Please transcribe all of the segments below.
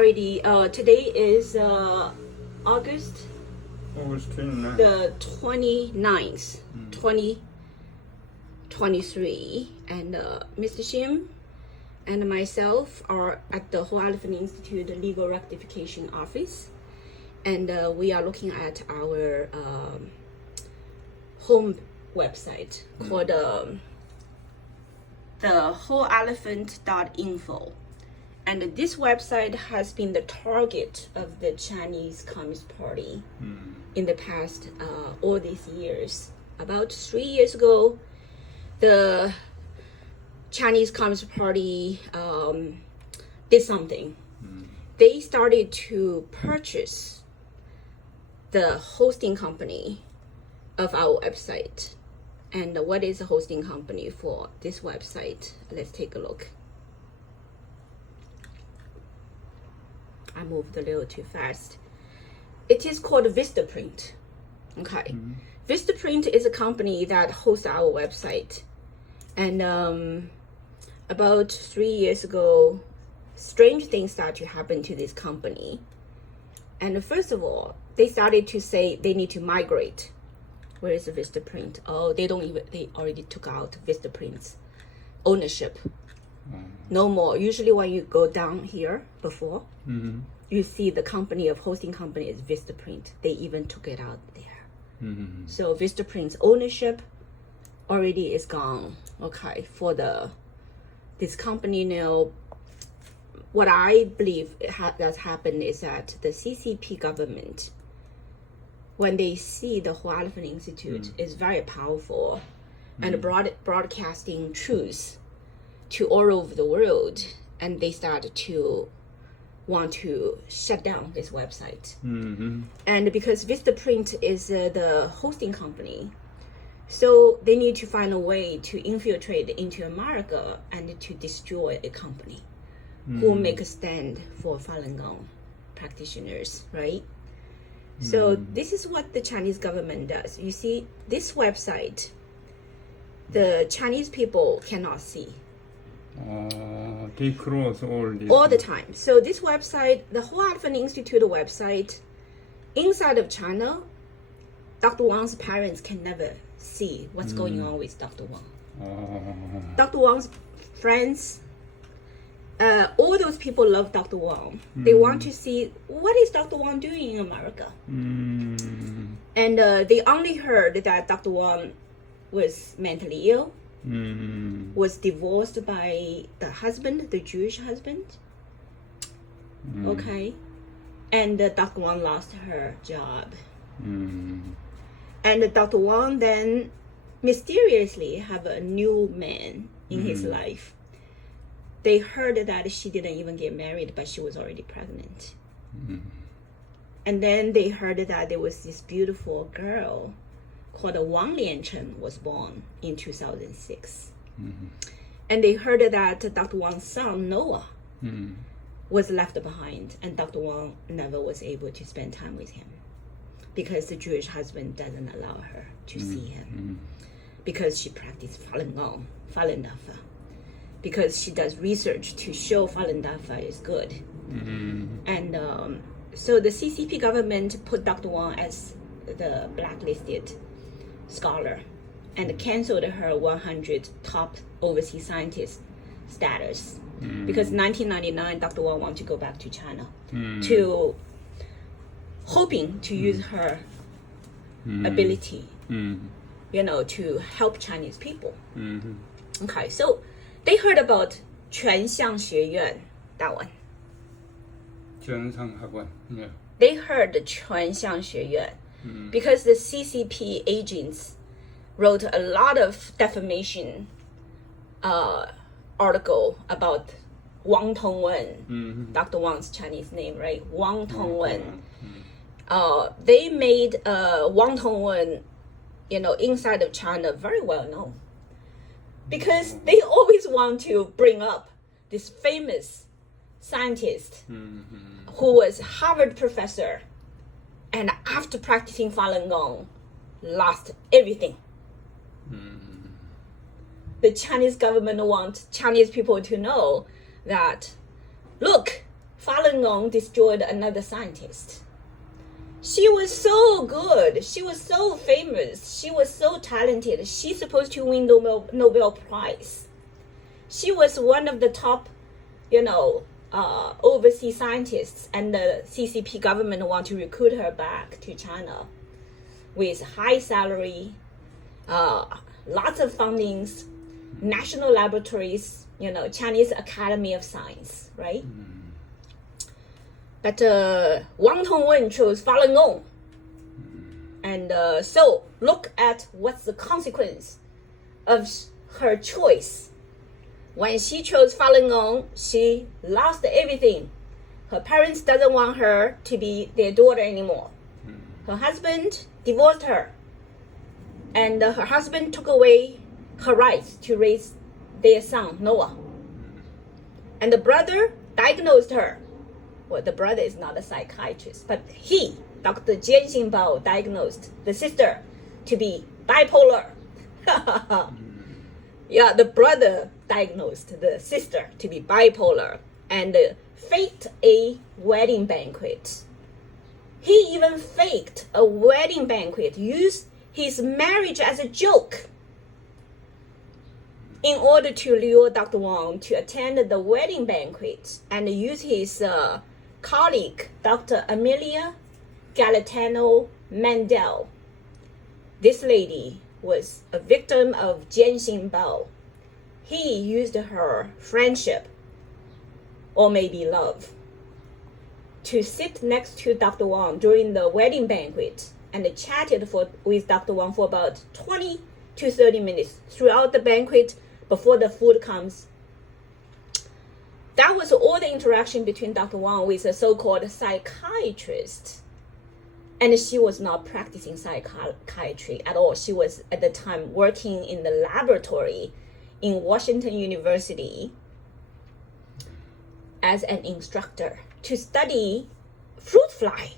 already, today is August August 29th. the 29th, 2023. And Mr. Shim and myself are at the Whole Elephant Institute Legal Rectification Office. And we are looking at our home website called the wholeelephant.info. And this website has been the target of the Chinese Communist Party in the past all these years. About 3 years ago, the Chinese Communist Party did something. They started to purchase the hosting company of our website. And what is the hosting company for this website? Let's take a look. I moved a little too fast. It is called Vistaprint. Okay. Vistaprint is a company that hosts our website. And about 3 years ago, strange things started to happen to this company. And first of all, they started to say they need to migrate. Where is the Vistaprint? Oh, they already took out Vistaprint's ownership. No more. Usually when you go down here before, you see the company of hosting company is Vistaprint. They even took it out there. So Vistaprint's ownership already is gone. Okay, for this company now, what I believe has happened is that the CCP government, when they see the Whole Elephant Institute is very powerful and broadcasting truth to all over the world, and they started to want to shut down this website. And because Vistaprint is the hosting company, so they need to find a way to infiltrate into America and to destroy a company who make a stand for Falun Gong practitioners, right? So this is what the Chinese government does. You see, this website, the Chinese people cannot see. They close all this. All the time. So this website, the Whole Elephant Institute website, inside of China, Dr. Wang's parents can never see what's going on with Dr. Wang. Dr. Wang's friends, all those people love Dr. Wang. They want to see what is Dr. Wang doing in America. And they only heard that Dr. Wang was mentally ill, was divorced by the husband, the Jewish husband. Okay. And Dr. Wang lost her job. And Dr. Wang then mysteriously have a new man in his life. They heard that she didn't even get married, but she was already pregnant. And then they heard that there was this beautiful girl called Wang Liancheng was born in 2006. And they heard that Dr. Wang's son, Noah, was left behind, and Dr. Wang never was able to spend time with him because the Jewish husband doesn't allow her to see him because she practiced Falun Gong, Falun Dafa, because she does research to show Falun Dafa is good. And so the CCP government put Dr. Wang as the blacklisted scholar and canceled her 100 top overseas scientist status because 1999 Dr. Wang wanted to go back to China to hoping to use her ability, to help Chinese people. Okay, so they heard about 全相学院 that one. 全上学院, yeah. They heard the 全相学院because the CCP agents wrote a lot of defamation article about Wang Tongwen, Dr. Wang's Chinese name, right? Wang Tongwen. They made Wang Tongwen, inside of China very well known because they always want to bring up this famous scientist who was Harvard professor and after practicing Falun Gong lost everything. The Chinese government wants Chinese people to know that, look, Falun Gong destroyed another scientist. She was so good. She was so famous. She was so talented. She's supposed to win Nobel Prize. She was one of the top, overseas scientists, and the CCP government want to recruit her back to China with high salary, lots of fundings, national laboratories, Chinese Academy of Science, right? But Wang Tongwen chose Falun Gong. And so look at what's the consequence of her choice. When she chose Falun Gong, she lost everything. Her parents doesn't want her to be their daughter anymore. Her husband divorced her. And her husband took away her rights to raise their son, Noah. And the brother diagnosed her. Well, the brother is not a psychiatrist, but he, Dr. Jian Xinbao, diagnosed the sister to be bipolar. Yeah, the brother diagnosed the sister to be bipolar and faked a wedding banquet. He even faked a wedding banquet, used his marriage as a joke in order to lure Dr. Wang to attend the wedding banquet and use his colleague, Dr. Amelia Gaetano Mendel. This lady was a victim of Jian Xinbao. He used her friendship, or maybe love, to sit next to Dr. Wang during the wedding banquet and chatted with Dr. Wang for about 20 to 30 minutes throughout the banquet before the food comes. That was all the interaction between Dr. Wang with a so-called psychiatrist. And she was not practicing psychiatry at all. She was at the time working in the laboratory in Washington University as an instructor to study fruit fly.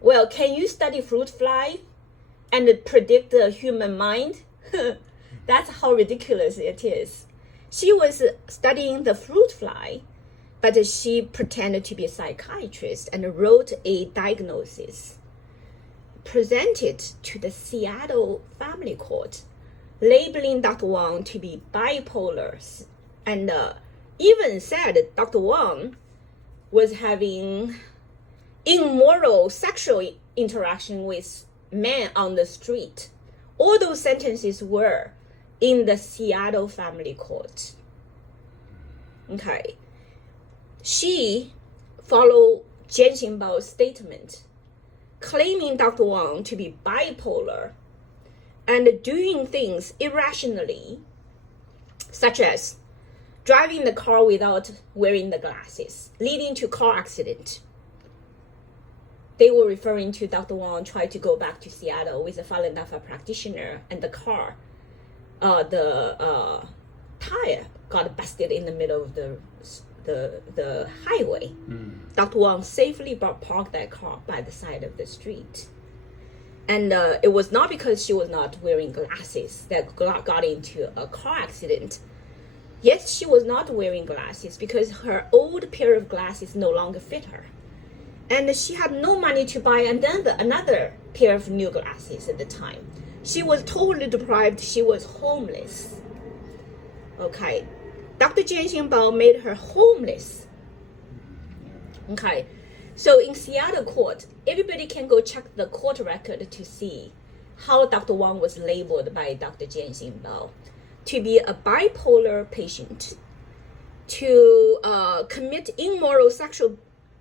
Well, can you study fruit fly and predict the human mind? That's how ridiculous it is. She was studying the fruit fly, but she pretended to be a psychiatrist and wrote a diagnosis, presented to the Seattle Family Court, labeling Dr. Wang to be bipolar, and even said Dr. Wang was having immoral sexual interaction with men on the street. All those sentences were in the Seattle Family Court. Okay. She followed Jian Xinbao's statement, claiming Dr. Wang to be bipolar and doing things irrationally, such as driving the car without wearing the glasses, leading to car accident. They were referring to Dr. Wang tried to go back to Seattle with a Falun Dafa practitioner, and the car, the tire got busted in the middle of the highway. Dr. Wang safely parked that car by the side of the street. And it was not because she was not wearing glasses that got into a car accident. Yes, she was not wearing glasses because her old pair of glasses no longer fit her. And she had no money to buy another pair of new glasses at the time. She was totally deprived. She was homeless. Okay. Dr. Jian Xinbao made her homeless. Okay. So in Seattle court, everybody can go check the court record to see how Dr. Wang was labeled by Dr. Jian Xinbao to be a bipolar patient, to commit immoral sexual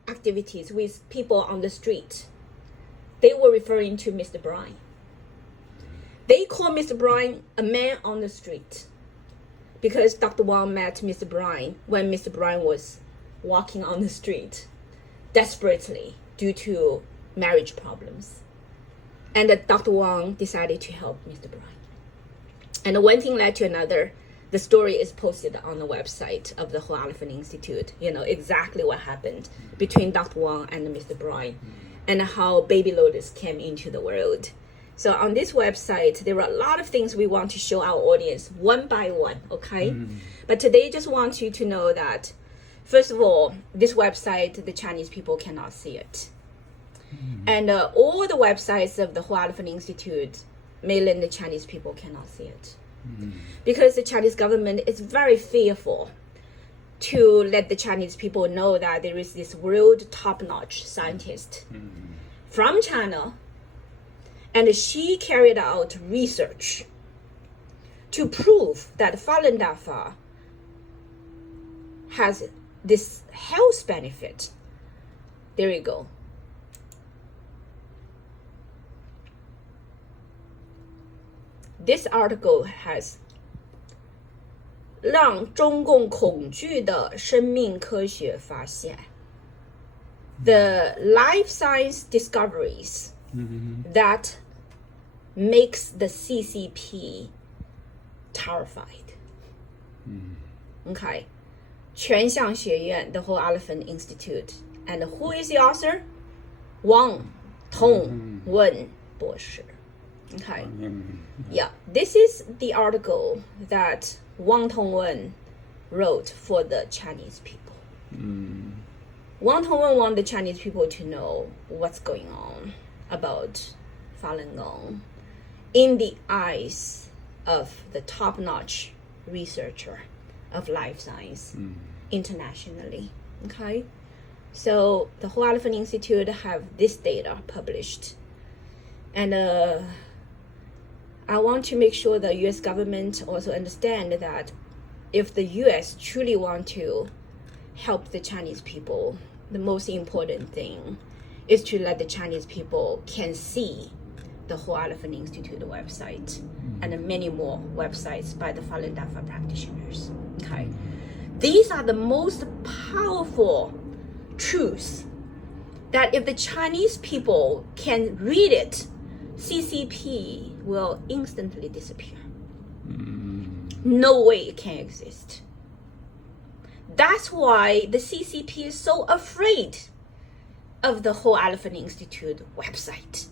activities with people on the street. They were referring to Mr. Brian. They call Mr. Brian a man on the street because Dr. Wang met Mr. Brian when Mr. Brian was walking on the street desperately due to marriage problems. And Dr. Wang decided to help Mr. Brian. And one thing led to another. The story is posted on the website of the Whole Elephant Institute, exactly what happened between Dr. Wang and Mr. Brian and how Baby Lotus came into the world. So on this website, there are a lot of things we want to show our audience one by one, okay? But today, just want you to know that First of all, this website, the Chinese people cannot see it. And all the websites of the Whole Elephant Institute, mainland Chinese people cannot see it. Because the Chinese government is very fearful to let the Chinese people know that there is this world top-notch scientist from China, and she carried out research to prove that Falun Dafa has this health benefit. There you go. This article has 让中共恐惧的生命科学发现 the life science discoveries that makes the CCP terrified. Okay. 全相学院 the Whole Elephant Institute. And who is the author? Wang Tongwen 博士. Okay. Yeah, this is the article that Wang Tongwen wrote for the Chinese people. Wang Tongwen wanted the Chinese people to know what's going on about Falun Gong in the eyes of the top-notch researcher of life science internationally. Okay, so the Whole Elephant Institute have this data published, and I want to make sure the U.S. government also understand that if the U.S. truly want to help the Chinese people, the most important thing is to let the Chinese people can see the Whole Elephant Institute website and many more websites by the Falun Dafa practitioners. Okay, these are the most powerful truths that if the Chinese people can read it, CCP will instantly disappear. No way it can exist. That's why the CCP is so afraid of the Whole Elephant Institute website.